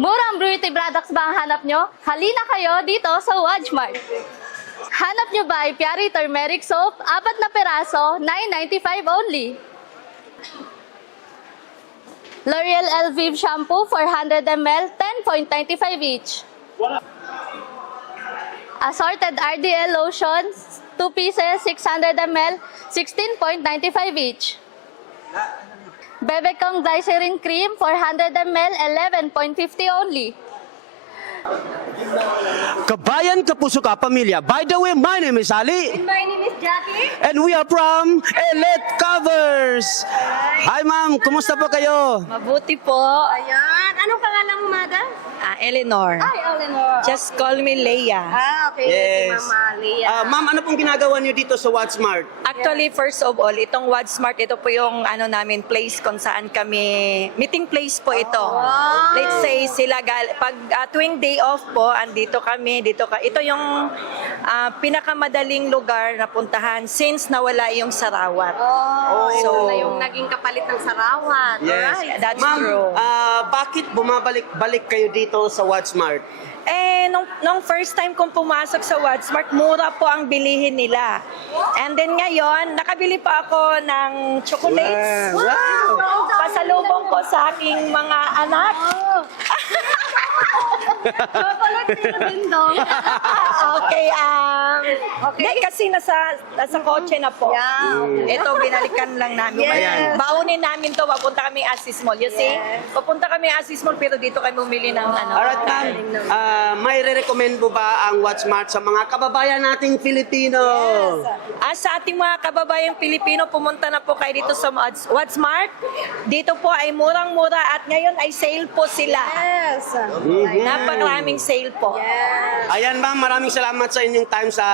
Murang beauty products ba ang hanap nyo? Halina kayo dito sa Wadmart. Hanap nyo ba ay Piari Turmeric Soap? 4 na peraso, 9.95 only. L'Oreal Elvive Shampoo, 400 ml, 10.95 each. Assorted RDL Lotions, 2 pieces, 600 ml, 16.95 each. Bebecong Glycerin Cream, 400 ml, 11.50 only. Kabayan, kapuso ka, pamilya. By the way, my name is Ali. And my name is Jackie. And we are from Elite Covers. Hi ma'am, kumusta po kayo? Mabuti po. Ayan. Anong pangalan mo, madam? Eleanor. Ay, Eleanor. Just call me Leia. Okay. Yes. Si Mama Leah. Ma'am, ano pong ginagawa niyo dito sa Watsmart? Actually, first of all, itong Wadsmart, ito po yung namin place kung saan kami, meeting place po ito. Wow. Let's say sila, pag tuwing day off po, andito kami, ito yung pinakamadaling lugar na puntahan since nawala yung Sarawat. So, na yung naging kapalit ng Sarawat. Yes. Alright. That's Ma'am, true. bakit bumabalik-balik kayo dito sa Watsmart? Nung first time kong pumasok sa Wadsmart, mura po ang bilihin nila. And then ngayon, nakabili pa ako ng chocolates. Wow! Pasalubong ko sa aking mga anak. Chocolate din dong. Okay, okay. Kasi nasa kotse na po. Yeah. Ito, binalikan lang namin. Yes. Baunin namin to, papunta kami Asis Mall. You see? Papunta kami Asis Mall, pero dito kami bumili ng Alright ma'am, may re-recommend mo ba ang Watsmart sa mga kababayan nating Filipino? Sa ating mga kababayang Pilipino, pumunta na po kayo dito sa Wadsmart. Dito po ay murang-mura at ngayon ay sale po sila. Yes. Napakaraming sale po. Ayan ma'am, maraming salamat sa inyong time sa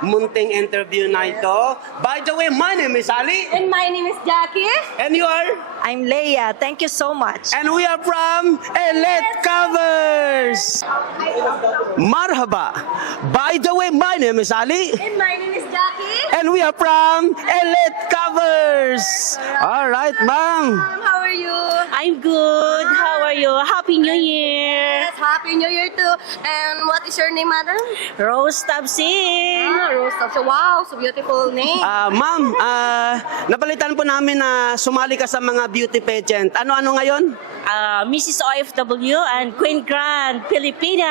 munting interview na ito. By the way, my name is Ali. And my name is Jackie. And you are? I'm Leia. Thank you so much. And we are from Elite Covers. Marhaba. By the way, my name is Ali. And my name is Jackie. And we are from Elite Covers. All right, ma'am. How are you? I'm good. How are you? Happy New Year. Yes, Happy New Year too. And what is your name, madam? Rose Tabsing. Rose. So, wow, so beautiful name. Ma'am, napalitan po namin na sumali ka sa mga beauty pageant. Ano-ano ngayon? Mrs. OFW and Queen Grand, Filipina.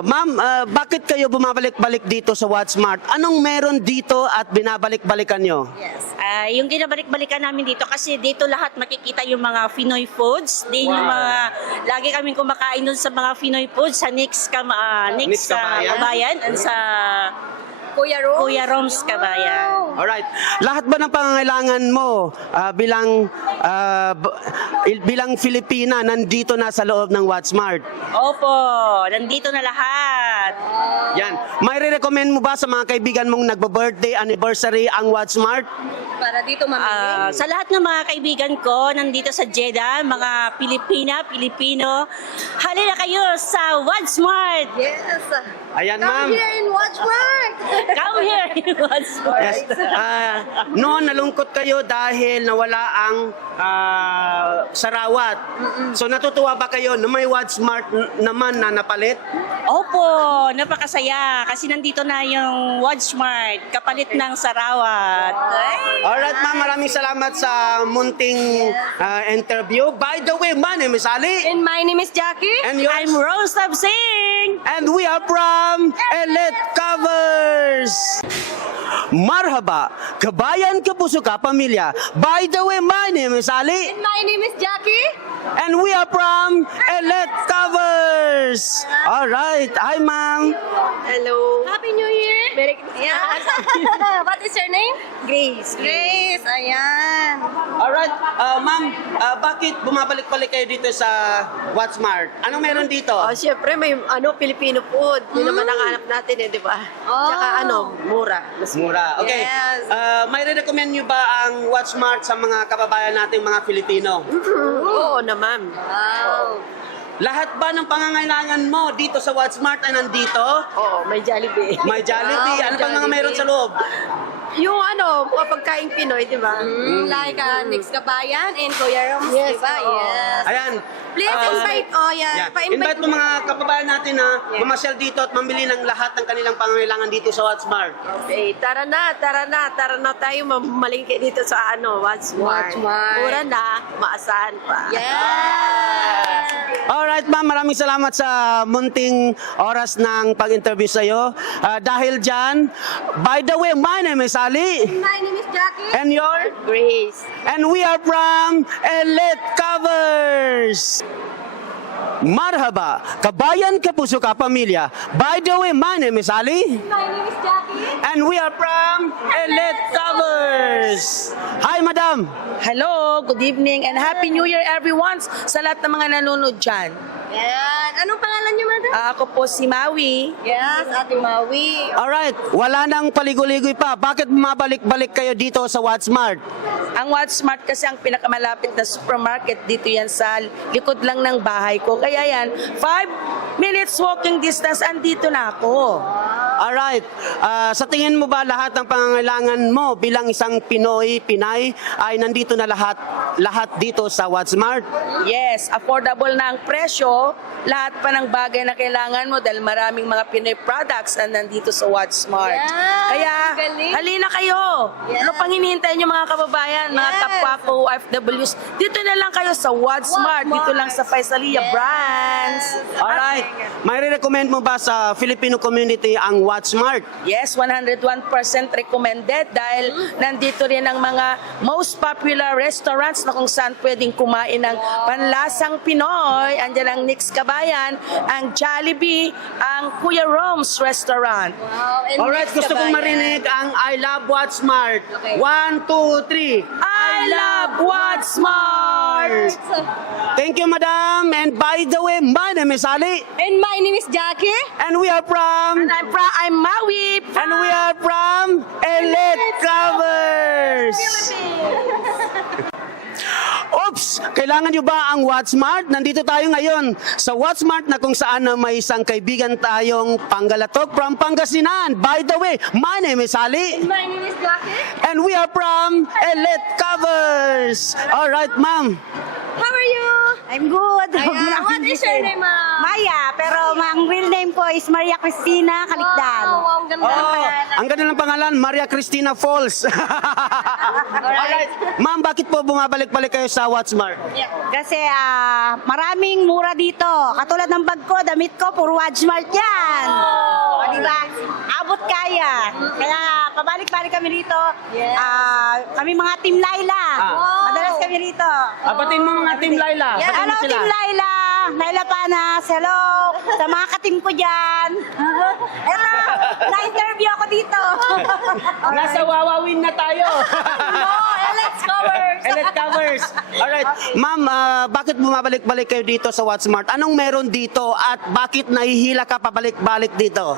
Ma'am, bakit kayo bumabalik-balik dito sa Watsmart? Anong meron dito at binabalik-balikan nyo? Yes. Yung ginabalik-balikan namin dito kasi dito lahat makikita yung mga Pinoy foods. Din yung mga lagi kaming kumakain dun sa mga Pinoy foods sa Nix Kabayan and sa Kuya Rose. Kuya Roms Kabayan. Alright. Lahat ba ng pangangailangan mo bilang Filipina nandito na sa loob ng Watsmart? Opo, nandito na lahat. Yan. May re-recommend mo ba sa mga kaibigan mong nagbo-birthday, anniversary ang Watsmart? Para dito mamili. Sa lahat ng mga kaibigan ko nandito sa Jeddah, mga Pilipino, halina kayo sa Wadsmart. Yes. Ayan, Come ma'am. here in Watchmark. Come here in Wadsmart. Yes. Noon nalungkot kayo dahil nawala ang Sarawat. So natutuwa ba kayo na may Watsmart naman na napalit? Opo, napakasaya kasi nandito na yung Wadsmart, kapalit ng Sarawat. Alright ma'am, maraming salamat sa munting interview. By the way, my name is Ali. And my name is Jackie. And yours? I'm Rose Tabsing. And we are from Elite Covers. Marhaba, kabayan, kapuso ka, pamilya. By the way, my name is Ali. And my name is Jackie. And we are from Elite Covers. Alright, hi ma'am. Hello. Happy New Year. Very Yes. What is your name? Grace. Grace. Ayan. Alright, ma'am, bakit bumabalik-balik kayo dito sa Watsmart? Anong meron dito? Siyempre may Filipino food. Yun naman ang hanap natin di ba? Tsaka mura. Mas Mura. Okay. Yes. May recommend nyo ba ang Watsmart sa mga kababayan nating mga Filipino? Oo naman. Wow. Lahat ba ng pangangailangan mo dito sa Watsmart ay nandito? Oo, may Jollibee. May Jollibee. Ano pang mga Jollibee. meron sa loob? yung mga pagkain Pinoy, di ba? Like Nix Kabayan and Kuya Roms, Yes, diba? oo. Yes. Ayan. Please invite, Invite mo mga kababayan natin na mamasyal dito at mamili ng lahat ng kanilang pangangailangan dito sa Watchmart. Okay, tara na tayo mamalingke dito sa Watchmart. Watchmart. Mura na, maasahan pa. Yes! Alright ma'am, maraming salamat sa munting oras ng pag-interview sa iyo. Dahil dyan, by the way, my name is Ali. My name is Jackie. And your? Grace. And we are from Elite Covers. Marhaba, kabayan, kapuso, kapamilya. By the way, my name is Ali. My name is Jackie. And we are from Elite Covers. Hi, madam. Hello, good evening, and Happy New Year everyone sa lahat ng mga nanonood dyan. Yan. Anong pangalan niyo, madam? Ako po si Maui. Yes, Ate Maui. Alright, wala nang paligoy-ligoy pa. Bakit bumabalik-balik kayo dito sa Watchmart? Ang Watchmart kasi ang pinakamalapit na supermarket dito yan sa likod lang ng bahay ko. Kaya yan, 5 minutes walking distance, andito na ako. Alright, sa tingin mo ba lahat ng pangangailangan mo bilang isang Pinoy, Pinay, ay nandito na lahat dito sa Watchmart? Yes, affordable na ang presyo, lahat pa ng bagay na kailangan mo dahil maraming mga Pinoy products na nandito sa Watchmart. Yan, Kaya, galing. halina kayo. Yes. Ano pang hinihintay nyo mga kababayan, mga Yes. kapwa ko, OFWs, dito na lang kayo sa Watchmart, dito lang sa Faisalia Yes. branch. Alright, may recommend mo ba sa Filipino community ang Watchmart? Yes, 101% recommended dahil nandito rin ang mga most popular restaurants na kung saan pwedeng kumain ng panlasang Pinoy. Andiyan ang Nix Kabayan, ang Jollibee, ang Kuya Roms Restaurant. Wow. And Alright, Nix gusto kong Kabayan. marinig ang I love Watchmart. Okay. 1, 2, 3. I love Watchmart! Thank you, madam. And by the way, my name is Ali. And my name is Jackie. And we are from... I'm Maui. And we are from Elite Covers. Oops! Kailangan nyo ba ang Watchmart? Nandito tayo ngayon sa Watchmart na kung saan na may isang kaibigan tayong Panggalatok from Pangasinan. By the way, my name is Ali. My name is Jackie. And we are from Elite Covers. Alright, ma'am. How are you? I'm good. Ayan. What is your name, ma'am? Maya, pero ang real name ko is Maria Cristina Kalikdan. Wow, ang ganda ng pangalan. Ang ganda ng pangalan, Maria Cristina Falls. Alright. Ma'am, bakit po bumabalik-balik kayo sa Watchmart? Kasi maraming mura dito. Katulad ng bag ko, damit ko, puro Watchmart yan. O, diba? Abot kaya. Kaya pabalik-balik kami rito. Yes. Kami mga Team Laila. Madalas kami rito. Abatin mo mga Team Laila. Yes, Batiin mo hello sila. Team Laila. Laila Panas, hello. Sa mga katim ko dyan. Eto, na-interview ako dito. Nasa Wawawin na tayo. No, Elite Covers. Elite Covers. Alright. Ma'am, bakit bumabalik-balik kayo dito sa Watchmart? Anong meron dito at bakit nahihila ka pabalik-balik dito?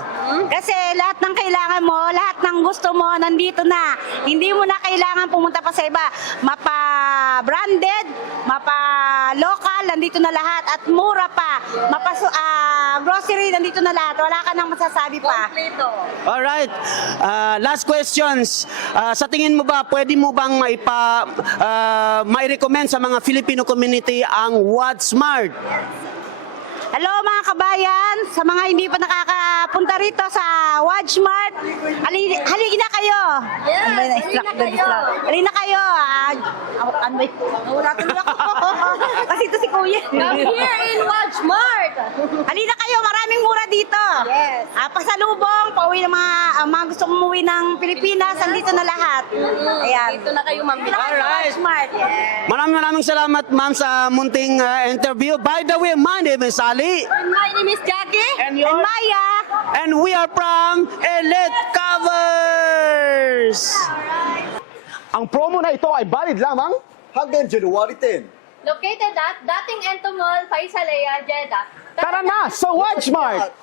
Kasi lahat ng kailangan mo, lahat ng gusto mo, nandito na. Hindi mo na kailangan pumunta pa sa iba. Mapa-branded, mapa-local, nandito na lahat. At mura pa. Grocery, nandito na lahat. Wala ka nang masasabi pa. Kompleto. Alright. Last questions. Sa tingin mo ba, pwede mo bang mai-recommend sa mga Filipino community ang Watchmart? Hello mga kabayan, sa mga hindi pa nakakapunta rito sa Watchmart, halina kayo. Yes, halina kayo. Halina kayo. Ano ba? Nawala tuloy ako. Kasi ito si Kuya. Come here in Watchmart. Halina kayo, maraming mura dito. Yes. Pasalubong, pauwi ng mga gusto umuwi ng Pilipinas, andito na lahat. Ayan. Dito na kayo mamili. Alright. Watchmart. Yes. Maraming salamat, ma'am, sa munting interview. By the way, my name is Ali. And my name is Jackie. And And Maya. And we are from Elite Covers. Ang promo na ito ay valid lamang hanggang January 10. Located at Dating Ento Mall, Faisalaya, Jeddah. Tara na sa Watchmart!